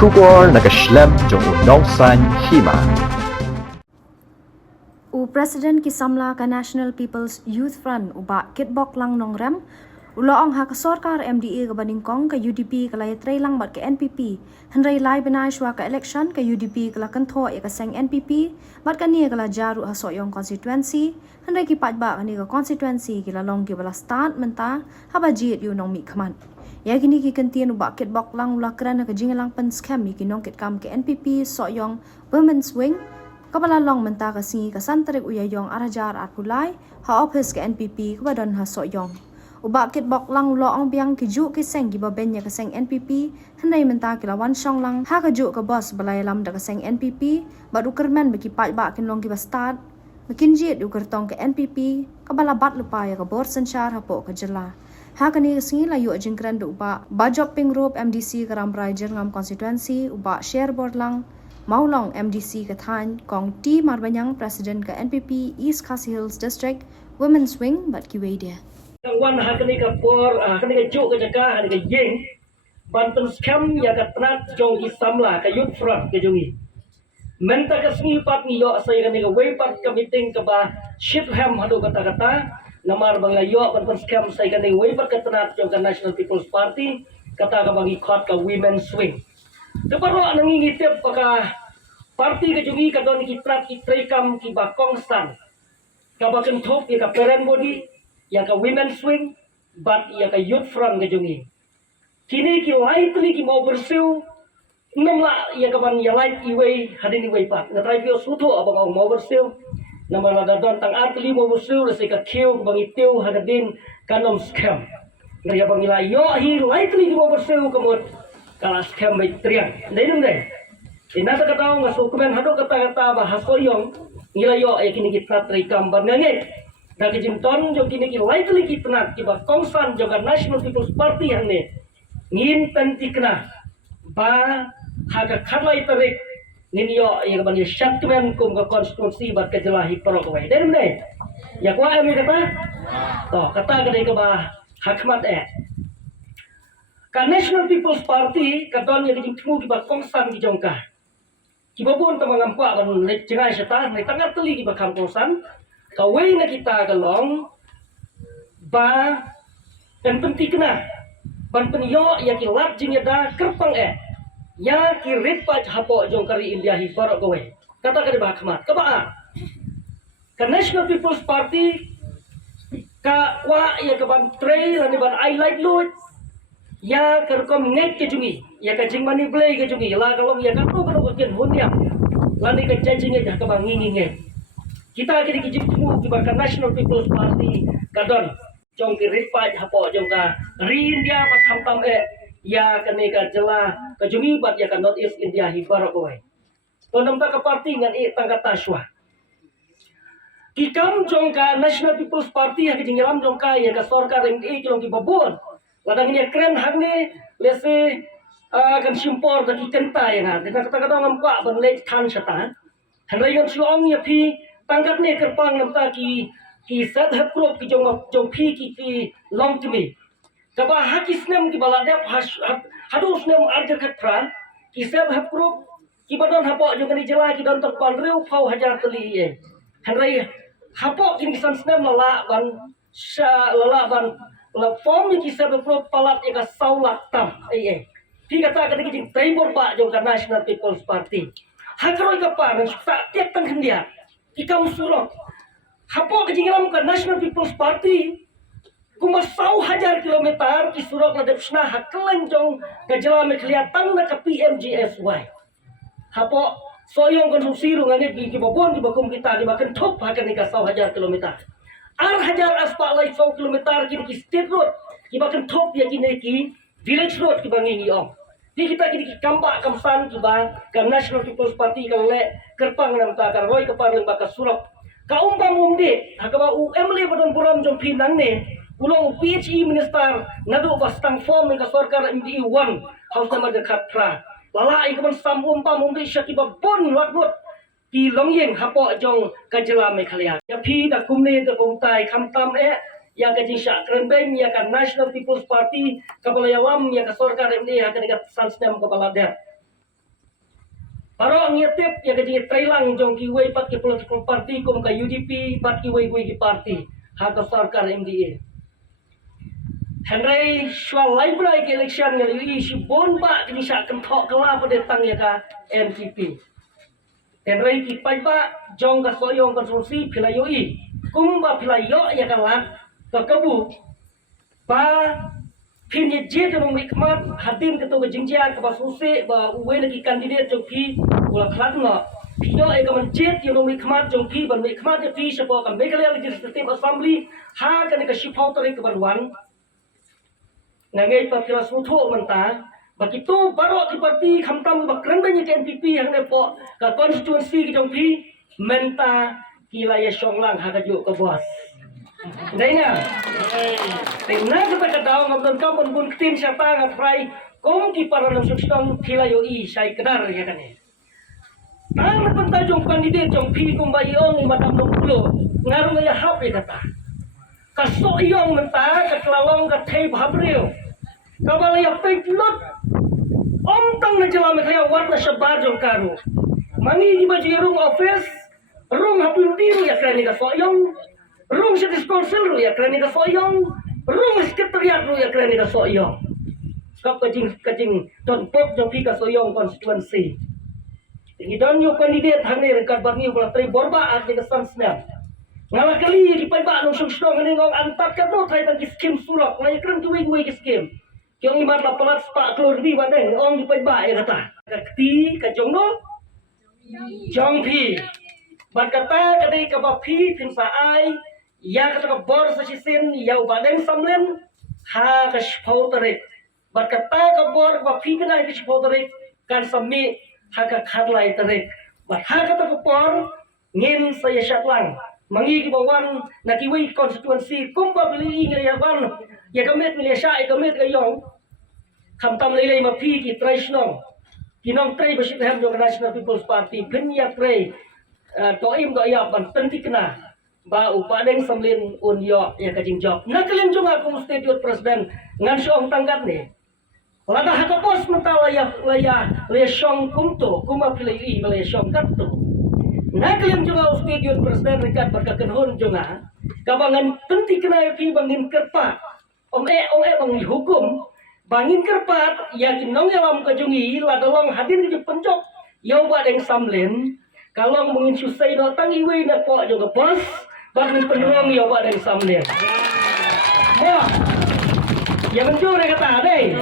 Shubor nakaslem jong unongsan hima. President Kisamla ka National People's Youth Front uba kitbok lang nong rem uloong ha ka sorkar MDA ka baningkong ka UDP ka lay tray lang bat ka NPP henry lai benai shwa ka election ka UDP ka la kantho ya ka seng NPP bat ka ni ka la jaru ha soyong constituency henry ki patba ka ni ka constituency ki la long ki bala start menta ha ba jit yu nong mi khaman ya kini ki kantien uba kitbok lang ula kran ka jingalang pen scam mi ki nong kit kam ka NPP soyong women's wing Kapala long menta ka singi ka santarik uyayong arajar at pulay, ha office ka NPP kabadon ha soyong. Uba kitbok lang loong biang kiju kiseng gibabenya ka seng NPP, hanay menta kilawan syong lang ha kaju ka boss balay lam da ka seng NPP, bad ukermen bekipat ba kinlong gibastad, makinjit ukertong ka NPP, kabala bat lupa ya ka bor sensyar hapo ka jela. Ha kani singi layu jingkran do uba, bajop ping rope MDC karamray jerngam constituency, uba share board lang, Maulong MDC Kathan kong T Marbanyang President ka NPP East Khasi Hills District Women's Wing bat kiwede. Wan hakani ka por hakani ka juk ka jaka hakani ka yeng banten scam ya ka trat jong isamla ka youth front ka jongi. Menta ka singi pat ni yo sa hakani ka way pat ka meeting ka ba Shipham hado kata-kata namar bang layo banten scam sa hakani way pat ka trat jong ka National People's Party kata ka bang ikot ka Women's Wing. Kaparo nangingitip pagka party ka jungi ka don kitrat kitrekam ki bakong san ka baken top ka parent body ya ka women's wing but ya ka youth front ka jungi kini ki lightly ki mo bersiu namla ya ka ban ya light iway hadin iway pa na try pio suto abang mo bersiu namla dadon tang atli mo bersiu la ka kiu bang itiu hadin kanom scam na ya bang ilayo hi lightly ki mo bersiu kamot kalau scam baik teriak, lain deh. Ina tak tahu ngasuk kemen hado kata-kata bahasa yang ngilayo kini kita terikam bernyanyi. Dan kejimton jo kini kita likely kita nak kiba kongsan juga National People's Party yang ni ngin pentikna ba haga kharlai tarik ninyo yang bani syat kemen kum ke konstitusi bat kejelahi perokoi. Lain deh. Ya kuah kami kata, toh kata kedai keba hakmat Ka National People's Party kadon yang dijengmu kiba kongsan kijongka. Kiba pun tamangampa kan cengai syata, nai tanggat teli kiba kongsan. Kawai na kita kalong ba dan penting kena. Ban penyo ya kilat jingeda kerpang Ya kirit pa hapo jongkari India hifarok kawai. Kata kada bahakmat. Kabaa. Ka National People's Party ka wa ya ka ban tray lan ban I like Lord. Ya kerkom net ke jungi ya ka jing mani play ke jungi la kalau ya ka to kalau ken hunya la ni ka jajing ya ka bangingi nge kita kini kijip mu kibarkan National People's Party kadon jong ki ripa hapo jong ka rin dia pat hamtam ya kene ka jela ka jungi bat ya ka North East India hi barokoi tondam ta ka party ngan tangkat taswa kikam jong ka National People's Party ha kijing ram jong ka ya ka sarkar MDA jong ki babon ladang ini keren hakne lese kan simpor da kenta ya na dengan kata-kata ngampa ban lek than sata hanrai ngam suong ya phi tangkat ne kerpang namta ki sat hap krop ki jong phi ki long timi kaba hakis nem ki balada hadu nem arja khatra ki sat hap krop ki badon hapo jong ni jela ki don tok pan reu phau hajar teli hanrai hapo ki san nem lala ban lala ban la form ni kisah berpro palat eka saulat tam tiga tak kata kijing tribor pak jong ka National People's Party hakroi ka pa dan sak tiap tan hendia ikam surok hapo kijing ram ka National People's Party kuma sau hajar kilometer ki surok la depsna haklen jong ka jela me kelihatan na ka PMGSY hapo soyong konsumsi rungane ki babon ki bakum kita di makan top hakan ni ka sau hajar kilometer hajar aspal lai 100 kilometer kini ki state road ki bakan top ya kini ki village road ki bangingi om di kita kini ki kamba kamsan ki ba ka National People's Party ka le kerpang nam ta ka roi ka parleng ba ka surok ka umpam umde hakaba UMLE badon buram jong pinang ne ulong PHE minister nadu bastang form ka sarkar MDE 1 house number de khatra lala ikaban sam umpam umde shakiba bon lakbot ki longyeng hapo jong kajela mekhalia ya phi da kumne da bongtai khamtam ya ka jisha krenbeng ya ka National People's Party kabalayawam ya ka sarkar MDA ha ka sansnem ka balader Parok ngetip ya kaji trailang jong ki wei pat ki political party kum ka UDP pat ki wei ki party ha ka sarkar MDA. Henry shwa library ki election ngali si bon ba kini sa kan thok kala pada tang ya ka NPP. Henry ki pai ba jong ka soyong konstruksi philayo kum ba philayo ya ka lat ka kabu ba Pin ye je to mi kmat hadin ke to jingjia ke ba suse ba we lagi kandidat jong pi ula khat no pino e ka man jet yo mi kmat jong pi ban mi kmat je pi sepo ka Meghalaya Legislative Assembly ha ka ne ka shipau to ke ban wan ngai pa kira sutho man ta ba ki tu baro ki parti khamtam ba kran ban ye ke NPP hang ne po ka constituency ki jong pi menta ki la ye songlang ha ka ju ka bos Đấy nè, thì nãy chúng ta đã đào ngọc đơn công một buôn tin siapa ngặt phải cũng kỳ para nam sukses pila yo I sai kedar ya kan ni. Tang na pun tajong kandidat jong pi kung ba iong madam nong pulo ngaru ya hap ya kata. Kaso iong menta ka klalong ka thei bhabreo. Ka bala ya peitlot om tang na jala me kaya wat na shabar jong karu. Mangi di baju rung office rung hapun diru ya kan ni ka so iong Rung sa council ru ya kerana ka soyong, rung sekretariat ru ya kerana ka soyong. Kap kajing don pok jong pi ka soyong constituency. Tingi don yo kandidat hangni rekat bangi bola tri borba at ni kesan snap. Ngala kali di pai ba nong sung ni ngong antat ka do trai tang skim surok na ikran tuwi ki skim. Kyong imat la pelat spa klor di ba deng ong di pai ba ya kata. Kakti ka jong no jong pi. Bat kata kadai ka ba pi pin sa ai ya kata ka bor sa sisin ya badeng samlen ha ka shpau tarik bat kata ka bor ba phi kana ka shpau tarik kan sami ha ka khatlai tarik bat ha kata ka bor ngin sa ya shatlang mangi ki bawan na ki wi constituency kum ba bili ngi ya wan ya kamet mi sha ya kamet ka yong kham tam lei ma phi ki traishnong kinong trai ba shit ham jong National People's Party phin ya trai to im do ya ban pentikna ba upadeng samlin un yo ya kajing job nakalin juga aku state youth president ngan syong tanggat ni lada hakapos mata laya syong kumto kuma pilih laya syong katto nakalin juga state youth president rekat berkakenhon juga kabangan tenti kena pi bangin kerpat om bang hukum bangin kerpat ya kinong yalam kajungi ladalong hadir di penjok yo badeng samlin kalau mungkin susai datang iwi na po juga bos Bagus penuang ya Pak dari sambil. Wah, ya mencuri kata deh.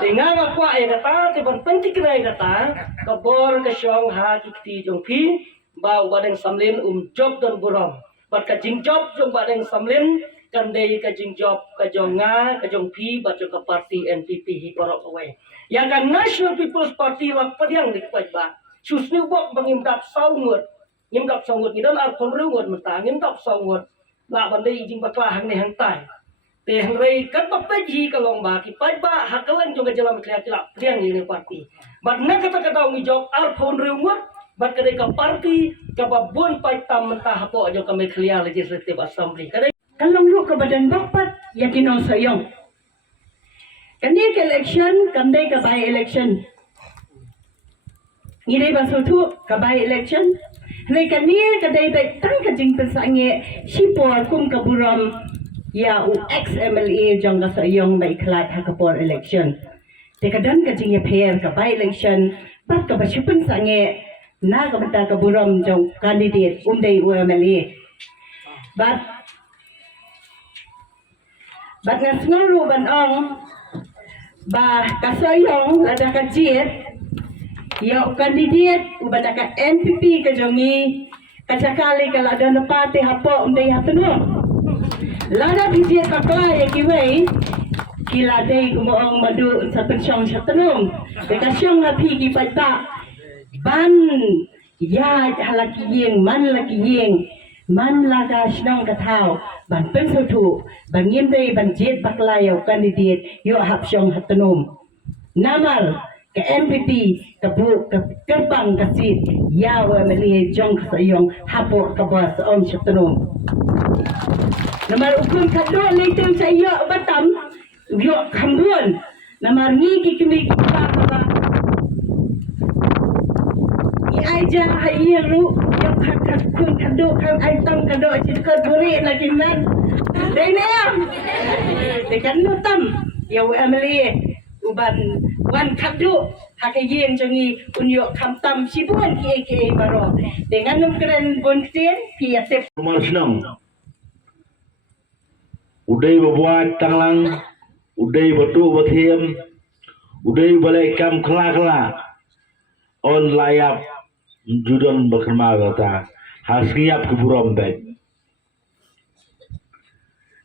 Tinggal apa ya kata, tiba penting kena kata, kabor ke syong ha kikti jong pi, bau badeng samlin job dan buram. Bat kajing job jong badeng samlin, kandai kajing job kajonga kajong pi baca ke parti NPP hiporok away. Yang kan National People's Party lah pediang dikpat ba. Susni bok bangimdap saungut. Nghiêm đọc sau ngột dan alpon reward mata nghiêm đọc sau ngột la bandai jing bakla hang ne hang tai te hang rei kat papai ji kalong ba ki pai ba hakalan juga jalan klia kila priang ni parti bat na kata kata ngi job alpon reward bat kadai ka parti ka ba bon pai tam mata hapo jo ka Meghalaya Legislative Assembly kadai kalong lu ka badan bapat yakin on sayong kani ka election kandai ka by election ngire ba sotu ka by election Hei kania kadai baik tang kajing tersange sipor kum kaburam ya ex MLA jang ka sayong baik kelat hakapor election. Tekadan kajing pair ka by election bat ka basipun sange na ka bata kaburam jang candidate umdai MLA. Bat ngasnguru ban ong ba kasayong ada kajit Yo kandidat ubada ka NPP ka jongi kacakali kala ada napate hapo undai hatuno lada bisiet pakla ya kiwei kila dei kumoong madu sa pensyong sa tanong bekasyong hapi ki pata ban ya halaki yeng man laki yeng man laga snong katao ban pensutu ban yemdei ban jet pakla yo kandidat yo hapsyong hatunum namal ke MPP ke gerbang kasit ya MLA jong sayong hapo ke bos om syutunum nomor ukun kadua leitung saya batam yo kambuan nomor ni kikimi kita ja hayiru yang hak kun kado kan aitam kado cikar buri lagi man denam dekan nutam ya amali uban wan kado hak yin jongi unyo kamtam sibuan ki baro dengan nungkren bonten piatep Rumah senang. Udai berbuat tanglang, udai betul bertiem, udai balik kam kelak-kelak. On layap judon berkema kata, hasilnya keburam baik.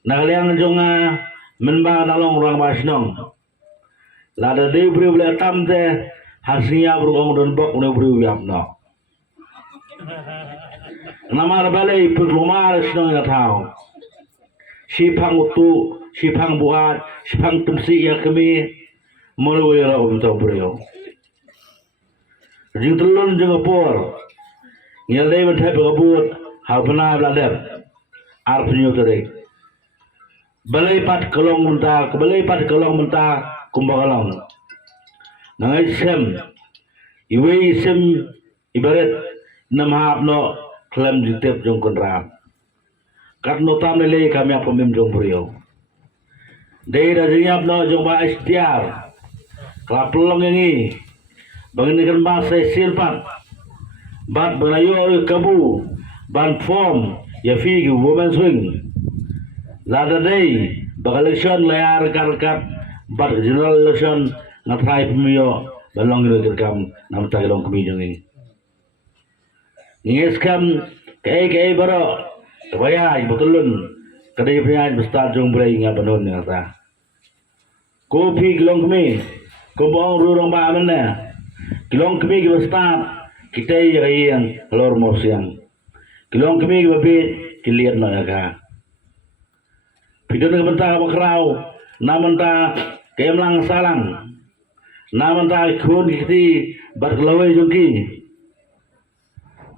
Nak liang jonga menba nalong orang basnong. Lada dia beri boleh tam te, hasilnya berong dan bok boleh beri biap no. Nama balai perlumar senang yang tahu. Sipang utu, sipang buat, sipang tumsi yang kami melalui raum tahu beliau. Jeng telun jeng apor, nyalai bentai berkabut, hal benar beladap, artinya terik. Balai pat kelong mentah, balai pat kelong mentah, kumbakalong. Nangai sem, iwe sem ibarat namhap no kelam ditep jong konram. Karena tam lele kami apa jong beriau. Dari rajinya no jong ba istiar, kelapelong ini. Banginikan bahasa silpat, bat benayo kabu, ban form, ya figi woman swing. Lada day, bakal election layar karkat, bat general election ngatrai pemiyo, balong direkam nama tagelong kemijong ini. Ingin skam kei baro, kebaya betulun, kadai punya besar jong berai ingat penon kata. Kopi gelong kemi, kobong rurong ba mana. Kilong kami kita start kita yang lor mosiang. Kilong kami kita bit kiliat naga. Pidon ke bentang bakrau, namun ta kemlang salang, namun ta kun kiti berkelawai jongki.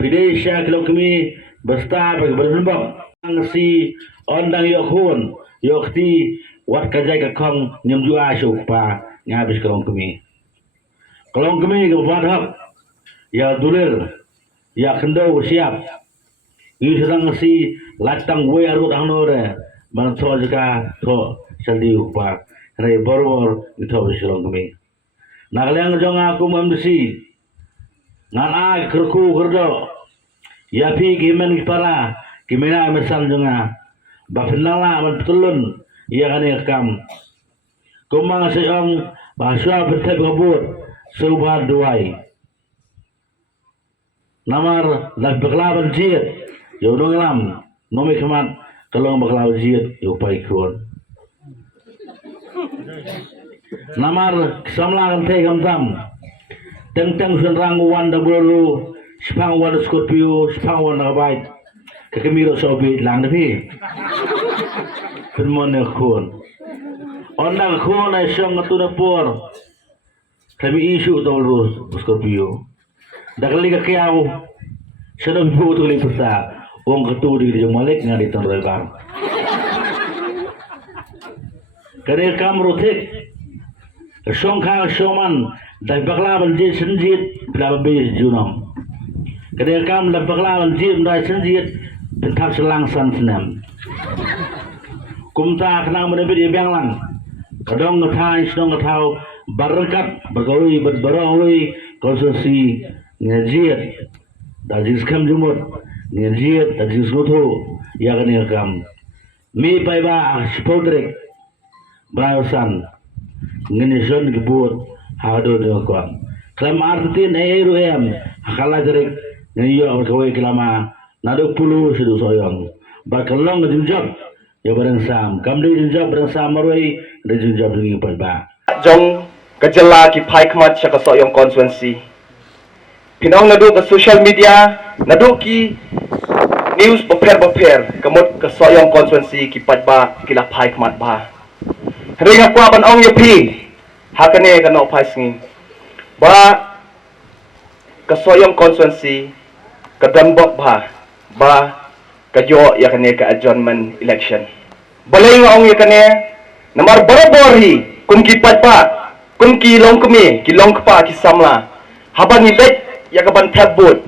Pidai sya kilong kami bestar berbembak si ondang yokun yokti wat kajai kakong nyemju asyuk pa ngabis kilong kami. Kalau kami kebuat hak, ya dulir, ya kendau siap. Ini sedang si latang way arut anore, mana thor jika thor sandi upah, hari baru itu bersilang kami. Nak liang jong aku membersih, ngan kerku kerdo, ya pi kimen kipara, kimena mesan jonga, bapinala mentulun, ya kan kam. Kumang seorang bahasa bertep kabut. Subhan duai. Namar lag baklawan jid. Yo dong lam. Nomi kemat kalong baklawan jid yo pai kuon. Namar samlangan te kam. Teng sunrang wan da bulu. Spang wan Scorpio, spang wan nabait. Kakemiro sobi lang nabi. Penmon kuon. Ondang kuon ay siyang ngatunapor. Kami isu tolong Scorpio. Dah kali kekiau, senang buat kali pesta. Orang ketua di Jom Malik ngari tanpa rekam. Kerana kam rotek, songkang soman, dah bakla banjir senjit, berapa besi junam. Kerana kam dah bakla banjir, dah senjit, tentang selangsan senam. Kumta kena menebit yang lang, kadang ngetai, sedang ngetau. Berkat bergawi berbarai konsesi ngajiat dajis kam jumut ngajiat dajis nutu ya kan ya kam mi pai ba spodrek brausan ngenison gebut hado de ko klam artin eru em akala jerek ngiyo bergawi kelama nado pulu sedu soyong bakalong ngejunjab ya bareng sam kam de junjab bareng sam maroi de junjab ngi ba jong kejela ki pai kmat syaka soyong konsuensi. Pinong nadu ke social media, nadu ki news beper kemut ke soyong konsuensi ki patba kila pai kmat ba. Hari ngaku aban ong yepi, hakane kena pai singi. Ba ke soyong konsuensi ke dambok ba kajo yakane ke adjournment election. Balai ngong yakane namar barabori kun ki patba kun ki long kemi ki long kpa ki samla haban ni let ya kaban tabut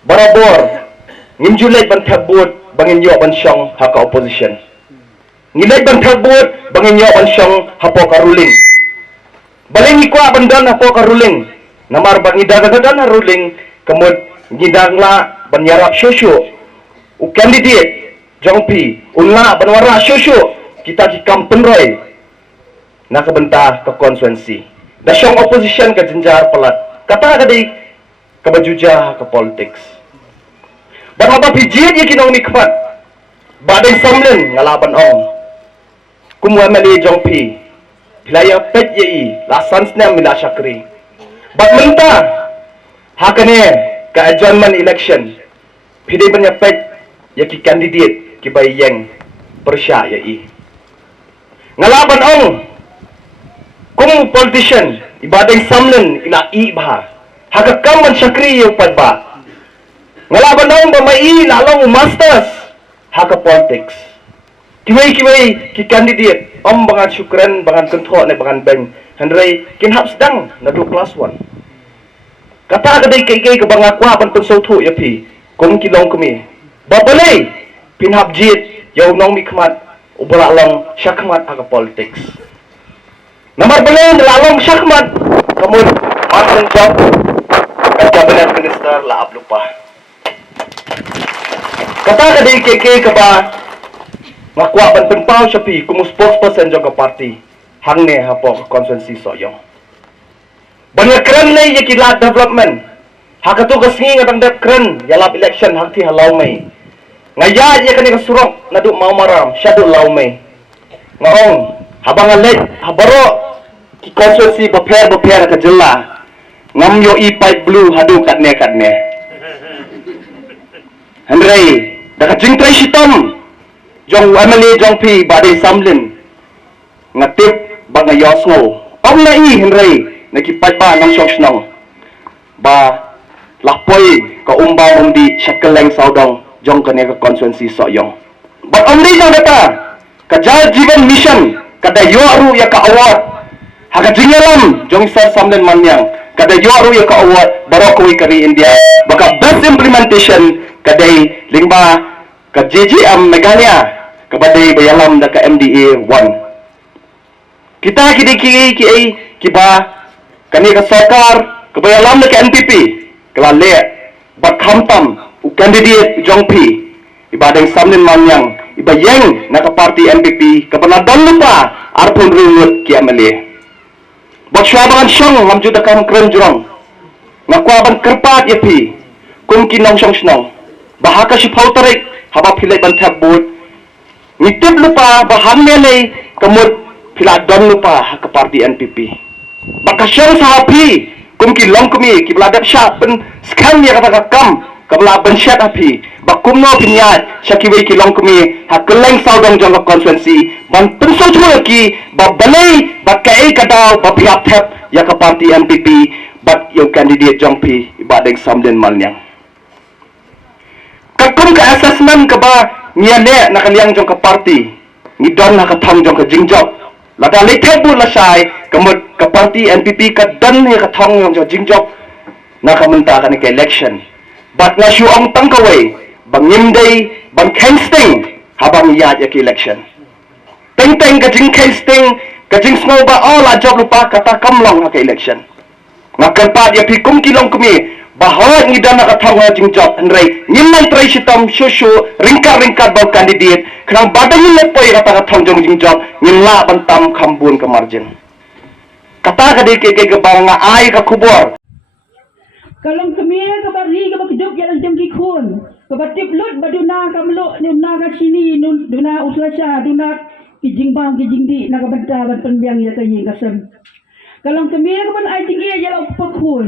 Barabor, nginjulay ban tabut bangin yo ban syong haka opposition. Ngilay ban tabut bangin yo ban syong hapo ka ruling. Baling ikwa bandan hapo ka ruling. Namar ban ngidagadan ruling kemud ngidangla ban yarap syusyu. U candidate jongpi unla ban wara syusyu kita kikam penroy na kabenta ke konstituensi. Da syong opposition ke jenjar pelat. Kata kadi kebajuja ke politics. Berapa pijit ye kinong mikmat. Badai samlen ngalaban ong. Kumwa mali jongpi. Pilaya pet ye i lasan snem mila syakri. Bad menta hakane ke adjournment election. Pidai banyak pet ye ki candidate ki bay yang persya ye i. Ngalaban ong. Kum politician ibadai samlen ila i bah. Hakakam man syakri ye upad ba. Ngalaban ong bamai lalong masters haka politics. Kiwai ki candidate om bangan syukran bangan kontrol ne bangan bank handrai kin hap sedang na do class 1. Kata kadai kai ke bang akwa ban pensau thu ya pi kum kilong kami. Babalai pin hap jit yau nong mikmat ubala long syakmat haka politics. Nomor belum lalong syakmat kamu masang job cabinet minister la lupa. Kata kadai keke ke ba ngakwa ban penpau syapi kumu spokesperson jong ke parti hangne hapo konstituensi soyong. Banyak keren ne ye kilat development. Hak tu kesingi ngatang dep keren yalap election hak ti halau mai. Ngaya ye kani kesurok naduk mau maram syaduk lau mai. Ngaong habang alet habaro ki konstituensi beper ke jela. Ngam yo i pipe blue hadu katne. Henry dah jingtrai sitom jong amali jong pi badai samlin ngatip bang yosno om na i Henry nakipat ba nang syok snong ba lapoi ka umba undi syakeleng saudong jong kane ka konstituensi soyong ba om ni jong data ka jal jivan mission kada yo aru ya ka award haga jingalam jong sar samlin manyang kada yo aru ya ka award barokoi kari India baka best implementation kadai lingba ke JJM Meghalaya kabadai bayalam da ka MDA 1 kita ki ba kani ka sarkar ke bayalam da ka NPP kelale bat khamtam u candidate jongpi ibadang samnin manyang ibayeng na ka party NPP ka panadon lupa arpun rungut ki MLA bat syabangan syong ngamju da kam kren jurong ngakwaban kerpat yapi kum kinong syong snong bahaka si pauterik haba pilai bantab bud ngitip lupa bahan melay kemud pilai don lupa ke parti NPP baka syang sahapi kum ki long kumi ki beladap syap pen skam ya kata kam kabla ben syat api bakum no pinyat syakiwai ki long kumi ha keleng saudong jong ke konstituensi ban pensau cuma ki ba balai ba kai kadau ba piap tap ya ke parti NPP bat yo candidate jong pi ibadeng samden malnyang kakum ke assessment ke ba niale nak liang jong ke parti ngidon nak thong jong ke jingjob lada letek bu lasai kemud ke parti NPP ke dan he ke thong jong jingjob nak menta kan ke election bat ngasu ong tang kawai bang nyimdei bang casting habang ya ke election teng ke jing casting ke jing snow ba all a job lupa kata kamlong ke election ngakal pa dia pikum kilong kumi bahwa ngidan nak thong jing job nrai nyimman trai sitam shushu ringkar bau candidate kang badang lepoi kata thong jing job nyimla bantam khambun ke margin kata ke ke bang ai ka kubur kalau kami kabari kabak hidup jalan jam likun kabatip lut baduna kamlo nuna ka sini duna uslasa duna kijing bang kijing di nakabanta ban penbiang ya kayi kasem kalau kami kaban ai tinggi jalan pakun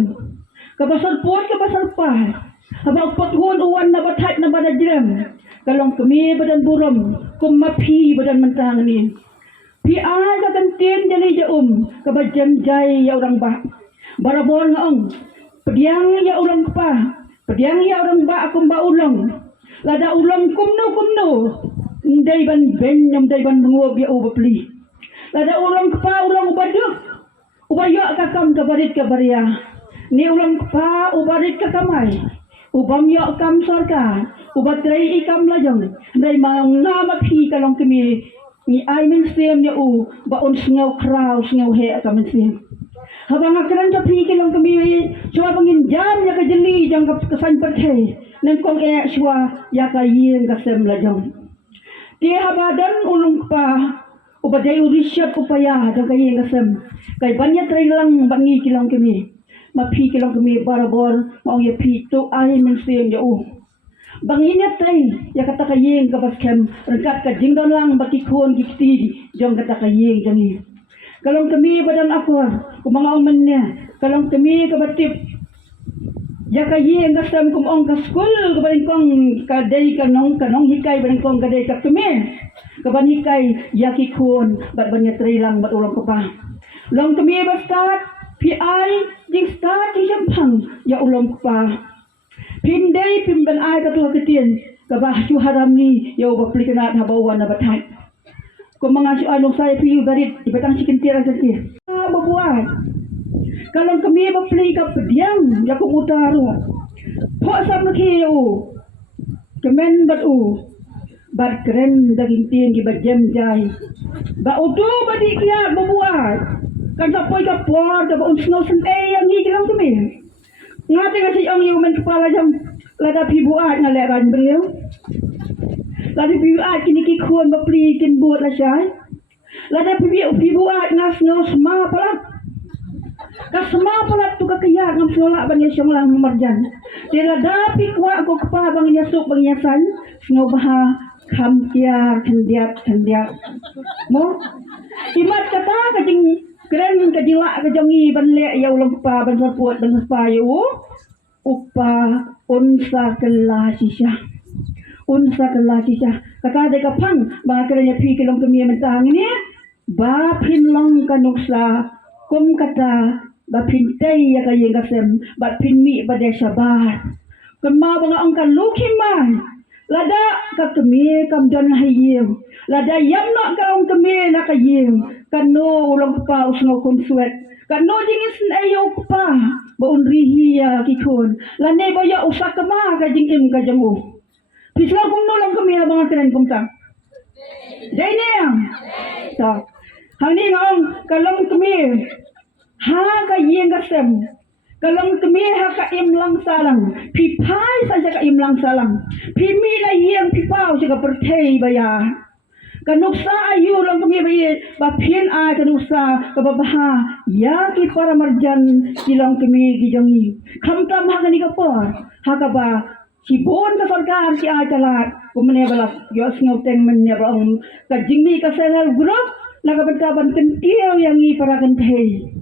kabasar pot kabasar pah abang pakun uwan na batat na badajram kalau kami badan buram kumapi badan mentang ni pi ai ka kantin jali ja kabajam jai ya orang bah barabor ngaong pediang ya orang pa pediang ya orang ba akum ba ulang lada ulang kumno ndai ban ben nyam dai ban nguo bi ubapli lada ulang pa ulang ubaduk ubayo ka kam ka barit ka baria ni ulang pa ubarit ka kamai ubam yok kam sarkar ubat tray ikam lajong dai mang nama phi kalong kami ni ai men sem ya u ba on sngau kraw sngau he kam sem habang akran ta phi kalong kami cuma pangin jam ya ka jeli jang ka kesan perthai nang kong e shwa ya ka yin ka sem lajong ti habadan ulung pa ubadai urishat upaya jang ka yin ka sem kai banya tray lang bangi kilong kami mapi kilong kami barabor mau ya pi tu ai men sem ya u banginya tay ya kata kayeng kapas kem rengkat ka jingdon lang bati kon giti jong kata kayeng jangi kalong kami badan akor kumanga umannya kalong kami kabatip ya kayeng kasam kumong ka school kabaling kong kadai kanong hikay baling kong kadai ka kami kaban hikay yaki kon bat banya tray lang bat ulang ko pa long kami bastat PI jing start jing jampang ya ulang pa pindai pimban ai ka tu ketien ka bah chu haram ni ya ba plikanat habawan na batai ko mga su anong saya piu garit ibatang sikintira sa ti babuat kalong kami ba pli ka pediang ya ko utaro po sam na kiyo kemen bat u bat keren daging tin gi ba jam jai ba udu ba di kya babuat kan sa poy ka por ka on snow san yang ni kilang kami ngati nga si ang yuman kepala jam lada pibuat nga leran beliau lada pibuat kini kikuan bapli kin buat lah syai lada pibuat nga snow sma pala kasma pala tu kakaya ngam sola bangya syang lang marjan dia lada pikwa ko kepala bangya sok bangya san snow baha kamtiar kendiat mo imat kata kajing keren kajila kajangi banle ya ulang pa ban saput ban sapayu upa unsa kelasisya kata de kapang ba keranya pi kilong kami mentang ni ba pinlong kanuksa kum kata ba pintai ya kayeng kasem ba pinmi ba de sabar kema bang angkan lukiman lada ka kami kam don hayem lada yamna kaung kami na kayem kano ulang pa usno konsuet kano jingis ayo pa baun rihiya kikon lane baya usak ma ka jingim ka jangu pisla kum no lang kami abang keren kum ta dai ne ta hani ngong kalong kami ha ka yeng gasem kalong kami ha ka im lang salang pi pai sa ka im lang salang pi mi la yeng pi pau sa ka perthei baya kanuksa ayu lang kami bayi bapien a kanuksa kababaha ya ki para marjan kilang kami gijangi kamtam ha kani kapor ha ka ba sibon ka sarkar si a talat kumane balak yos ngoteng menya bang ka jingmi ka selal grup nagabantaban kentiyo yang i para kentei